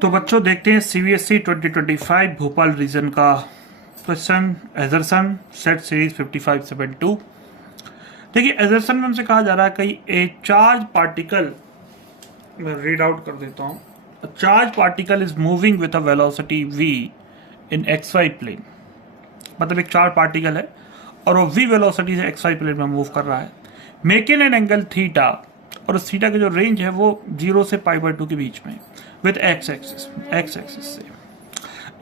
तो बच्चों देखते हैं सीबीएसई 2025 भोपाल रीजन का क्वेश्चन एजरसन सेट सीरीज 5572। देखिए एजरसन में हमसे कहा जा रहा है कहीं ए चार्ज पार्टिकल, मैं रीड आउट कर देता हूँ। A charge particle is moving with a velocity v in xy plane. मतलब एक चार्ज पार्टिकल है और वो v वेलोसिटी से xy प्लेन में मूव कर रहा है, मेकिंग एन एंगल थीटा, और उस थीटा की जो रेंज है वो 0 से π/2 के बीच में विथ x एक्सिस से।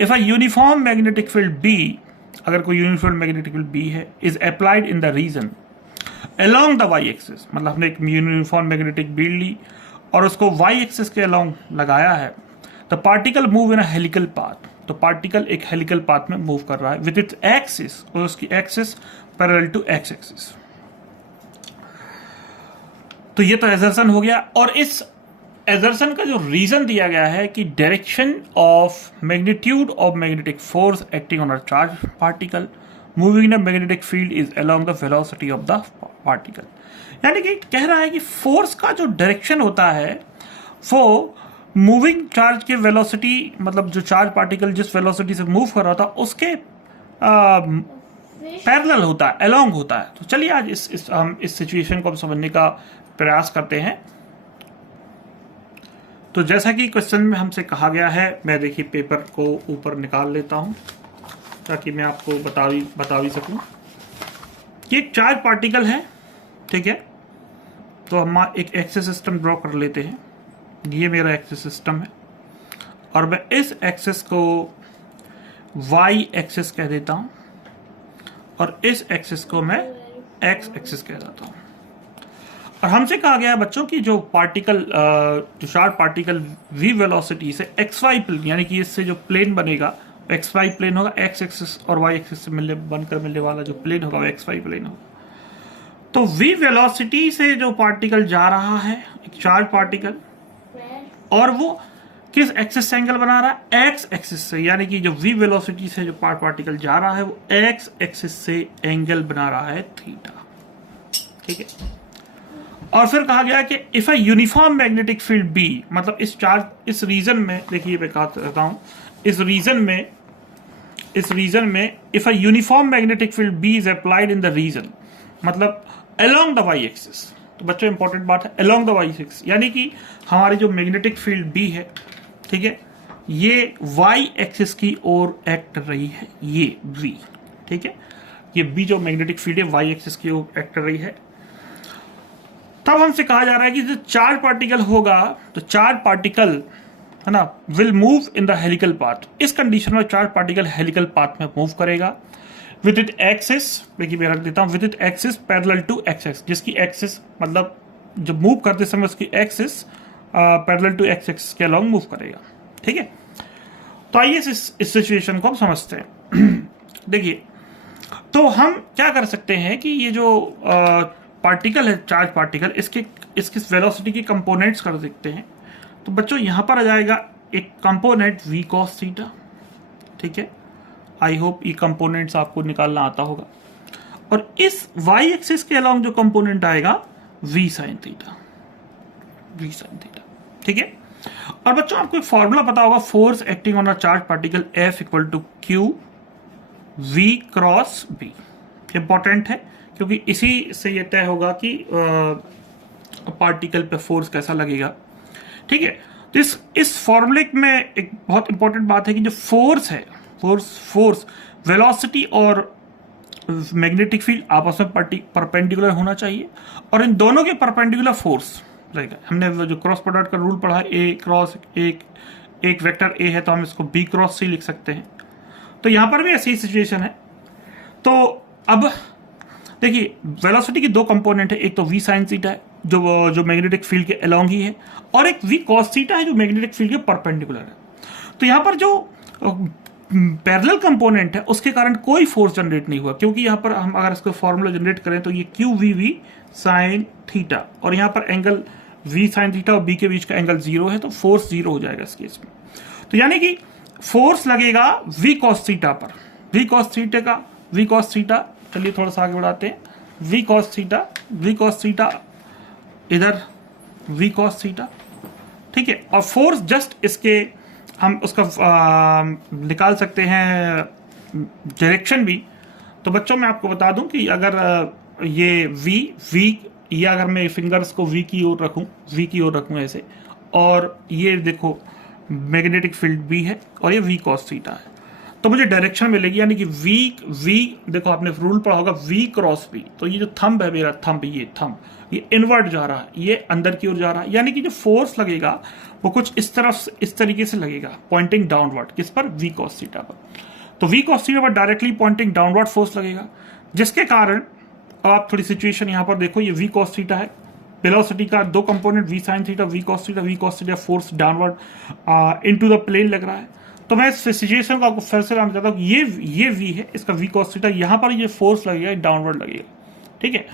If a uniform magnetic field B, अगर कोई यूनिफॉर्म मैग्नेटिक फील्ड B है, is applied in the region along the y axis, मतलब हमने एक यूनिफॉर्म मैग्नेटिक फील्ड ली और उसको y एक्सिस के अलोंग लगाया है, the particle move in a helical path. तो पार्टिकल एक हेलिकल पाथ में मूव कर रहा है विद इट्स एक्सिस, और उसकी axis parallel to x axis. तो ये तो एजर्सन हो गया। और इस एजर्सन का जो रीजन दिया गया है कि direction of magnitude of magnetic force acting on a charge particle moving in a magnetic field is along the velocity of the particle. यानी कि कह रहा है कि फोर्स का जो डायरेक्शन होता है वो मूविंग चार्ज के वेलोसिटी, मतलब जो चार्ज पार्टिकल जिस वेलोसिटी से मूव कर रहा था उसके पैरेलल होता है, अलोंग होता है। तो चलिए आज हम इस सिचुएशन को समझने का प्रयास करते हैं। तो जैसा कि क्वेश्चन में हमसे कहा गया है, मैं देखिए पेपर को ऊपर निकाल लेता हूं ताकि मैं आपको बता भी सकूं। ये एक चार्ज पार्टिकल है, ठीक है। तो हम एक एक्सिस सिस्टम ड्रॉ कर लेते हैं। ये मेरा एक्सिस सिस्टम है और मैं इस एक्सिस को y एक्सिस कह देता हूं और इस एक्सिस को मैं x एक्सिस कह देता हूं। और हमसे कहा गया है बच्चों की जो पार्टिकल, जो चार्ज पार्टिकल v वेलोसिटी से xy प्लेन, यानी कि इससे जो प्लेन बनेगा xy प्लेन होगा, x एक्सिस और y एक्सिस से बनकर मिलने वाला जो प्लेन होगा वो xy प्लेन होगा। तो v वेलोसिटी से जो पार्टिकल जा रहा है, एक चार्ज पार्टिकल, और वो किस एक्सिस से एंगल बना रहा है, x एक्सिस से। यानी कि जो v वेलोसिटी से जो पार्टिकल जा रहा है वो x एक्सिस से एंगल बना रहा है थीटा, ठीक है। और फिर कहा गया कि if a uniform magnetic field B, मतलब इस रीजन में, देखिए मैं कहता हूं इस रीजन में if a uniform magnetic field B is applied in the region, मतलब अलोंग द y एक्सिस। तो बच्चों इंपॉर्टेंट बात है अलोंग द y एक्सिस, यानी कि हमारी जो मैग्नेटिक फील्ड B है, ठीक है, ये y एक्सिस की ओर एक्ट कर रही है, ये V, ठीक है। ये B जो मैग्नेटिक फील्ड है y एक्सिस की ओर एक्ट कर रही है। तब हमसे कहा जा रहा है कि जो चार्ज पार्टिकल होगा, तो चार्ज पार्टिकल है ना will move in the helical path. इस कंडीशन में चार्ज पार्टिकल हेलिकल पाथ में मूव करेगा विद इट एक्सिस, देखिए मैं रख देता हूं, with it axis parallel to axis, जिसकी एक्सिस मतलब जब मूव करते समय उसकी एक्सिस पैरेलल टू एक्सिस के अलोंग मूव करेगा, ठीक है। तो आइए इस सिचुएशन को हम समझते हैं। देखिए तो हम क्या कर सकते हैं कि ये जो पार्टिकल है, चार्ज पार्टिकल, इसकी वेलोसिटी के कंपोनेंट्स कर सकते हैं। तो बच्चों यहां पर आ जाएगा एक कंपोनेंट v cos थीटा, ठीक है। आई होप ये कंपोनेंट्स आपको निकालना आता होगा। और इस y एक्सिस के अलोंग जो कंपोनेंट आएगा v sin थीटा, ठीक है। और बच्चों आपको एक फॉर्मूला पता होगा, force acting on a charge particle F equal to Q v cross b। Important है क्योंकि इसी से ये तय होगा कि पार्टिकल पे फोर्स कैसा लगेगा, ठीक है। तो इस फॉर्मूले में एक बहुत इंपॉर्टेंट बात है कि जो फोर्स है, फोर्स वेलोसिटी और मैग्नेटिक फील्ड आपस में परपेंडिकुलर होना चाहिए, और इन दोनों के परपेंडिकुलर फोर्स रहेगा। हमने जो क्रॉस प्रोडक्ट का रूल पढ़ा है, ए क्रॉस एक वेक्टर ए है तो हम इसको बी क्रॉस सी लिख सकते हैं। तो यहां पर भी ऐसी सिचुएशन है। तो अब देखिए वेलोसिटी की दो कंपोनेंट है, एक तो v sin थीटा है जो मैग्नेटिक फील्ड के अलोंग ही है, और एक v cos थीटा है जो मैग्नेटिक फील्ड के परपेंडिकुलर है। तो यहाँ पर जो पैरेलल कंपोनेंट है उसके कारण कोई फोर्स जनरेट नहीं हुआ, क्योंकि यहाँ पर हम अगर इसको फॉर्मूला जनरेट करें तो ये QVV sin थीटा, और यहाँ पर एंगल v sin थीटा और b के बीच का एंगल 0 है, तो फोर्स 0 हो जाएगा इस केस में। तो यानी कि फोर्स लगेगा v cos थीटा पर, v cos थीटा, चलिए थोड़ा सा आगे बढ़ाते हैं, v cos थीटा इधर v cos थीटा, ठीक है। और फोर्स जस्ट इसके हम उसका निकाल सकते हैं डायरेक्शन भी। तो बच्चों मैं आपको बता दूं कि अगर ये वी या अगर मैं फिंगर्स को वी की ओर रखूं ऐसे, और ये देखो मैग्नेटिक फील्ड बी है और ये वी कॉस थीटा है, तो मुझे डायरेक्शन मिलेगी, यानी कि वी देखो आपने रूल पढ़ा होगा वी क्रॉस बी। तो ये जो थंब है मेरा, ये इनवर्ट जा रहा है, ये अंदर की ओर जा रहा है, यानी कि जो फोर्स लगेगा वो कुछ इस तरफ इस तरीके से लगेगा, पॉइंटिंग डाउनवर्ड। किस पर? वी कॉस थीटा पर। तो वी कॉस थीटा पर डायरेक्टली पॉइंटिंग डाउनवर्ड फोर्स लगेगा, जिसके कारण अब आप थोड़ी सिचुएशन यहां पर देखो, ये वी कॉस थीटा है, वेलोसिटी का दो component v sine theta, v cos theta force downward into the plane लग रहा है। तो मैं इस सिचुएशन को आपको फिर से बताना चाहता हूँ, ये वी है, इसका वी कॉस थीटा, यहां पर ये फोर्स लगेगा, डाउनवर्ड लगेगा, ठीक है।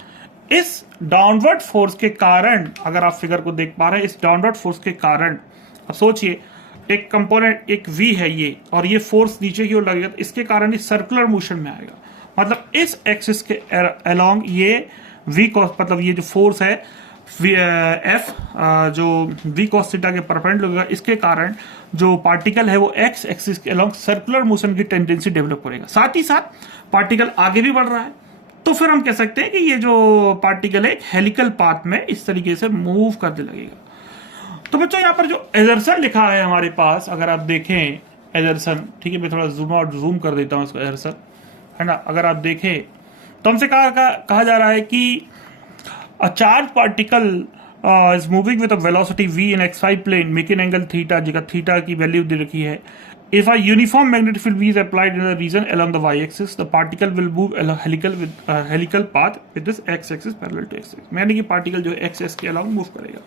इस डाउनवर्ड फोर्स के कारण, अगर आप फिगर को देख पा रहे हैं, इस डाउनवर्ड फोर्स के कारण अब सोचिए, एक कंपोनेंट एक वी है ये, और ये फोर्स नीचे की ओर लगेगा, तो इसके कारण ये सर्कुलर मोशन में आएगा। मतलब इस एक्सिस के अलोंग ये वी कॉस, मतलब ये जो फोर्स है एफ जो वी कॉस थीटा के परपेंडिकुलर होगा, इसके कारण जो पार्टिकल है वो एक्स एक्सिस के अलोंग सर्कुलर मोशन की टेंडेंसी डेवलप करेगा। साथ ही साथ पार्टिकल आगे भी बढ़ रहा है, तो फिर हम कह सकते हैं कि ये जो पार्टिकल है एक हेलिकल पाथ में इस तरीके से मूव करने लगेगा। तो बच्चों यहाँ पर जो एजर्सन लिखा है हमारे पास, अगर आप देखें एजर्सन, ठीक है, मैं थोड़ा जूम कर देता हूँ इसको, एजर्सन है ना। अगर आप देखें तो हमसे कहा जा रहा है कि a charged particle is moving with a velocity v in xy plane making angle theta, जगह थीटा की वैल्यू दे रखी है। If a uniform magnetic field v is applied in a region along the y-axis, the particle will move along helical path with this x-axis parallel to x-axis, यानी कि particle जो x के along move करेगा।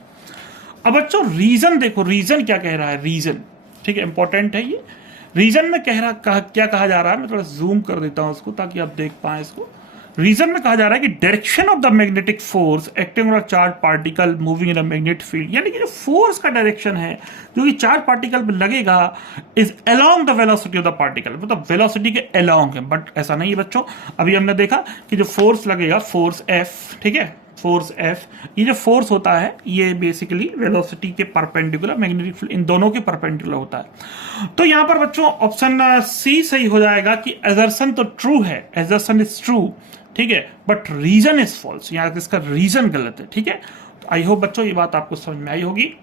अब बच्चों reason देखो, reason क्या कह रहा है, रीजन ठीक है, इंपॉर्टेंट है ये। रीजन में क्या कहा जा रहा है, मैं थोड़ा जूम कर देता हूं इसको ताकि आप देख पाए इसको। रीजन में कहा जा रहा है कि direction of the magnetic force acting on a charge particle moving in a magnetic field, यानी कि जो फोर्स का डायरेक्शन है जो कि चार्ज पार्टिकल पे लगेगा is along the velocity of the particle, मतलब वेलोसिटी के अलोंग है। बट ऐसा नहीं है बच्चों, अभी हमने देखा कि जो फोर्स लगेगा, फोर्स एफ, ठीक है, फोर्स एफ, ये जो फोर्स होता है ये बेसिकली वेलोसिटी के परपेंडिकुलर, मैग्नेटिक फील्ड इन दोनों के परपेंडिकुलर होता है। तो यहां पर बच्चों ऑप्शन सी सही हो जाएगा कि एजर्सन तो ट्रू है, एजर्सन इज ट्रू, ठीक है, बट रीजन इज फॉल्स, यहाँ इसका रीजन गलत है, ठीक है। आई होप बच्चों ये बात आपको समझ में आई होगी।